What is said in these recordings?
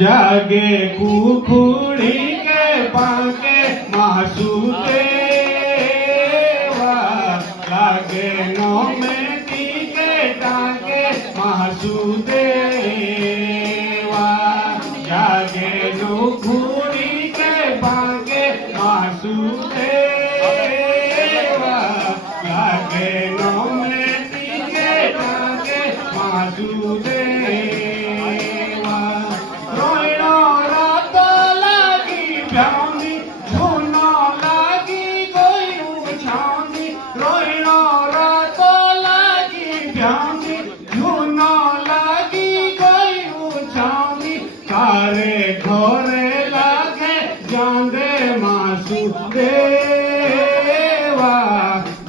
जागे कुखुड़ी के बागे मासूदेवा लागे नो में के डागे मासूदेवा जागे नो खुड़ी के बागे मासूदेवा लागे नो में के डागे मासूदेवा रोइनो रात लागी भ्याउनी झुनो लागी कोई उछाउनी रोइनो रात लागी भ्याउनी झुनो लागी कोई उछाउनी तारे घोरे लागे जांदे मासूदेवा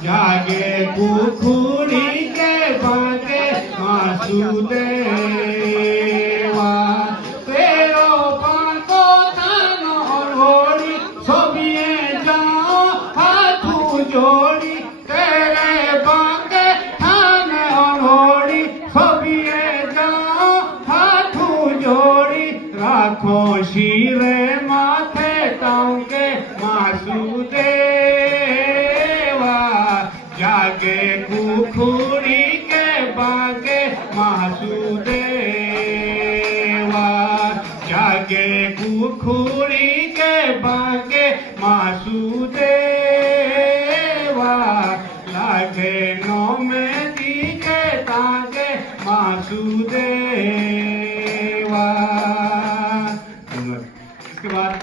जागे कुखुड़ी के बागे मासूदेवा तेरो पांतो थानो होड़ी सोबिए जाओ हाथू जोड़ी तेरे बागे थाने होड़ी सोबिए जाओ हाथू जोड़ी राखो शीरे माथे टांगे मासूदेवा जागे कुखुड़ी के बागे मासूदेवा जागे कुखुड़ी के बागे मासूदेवा।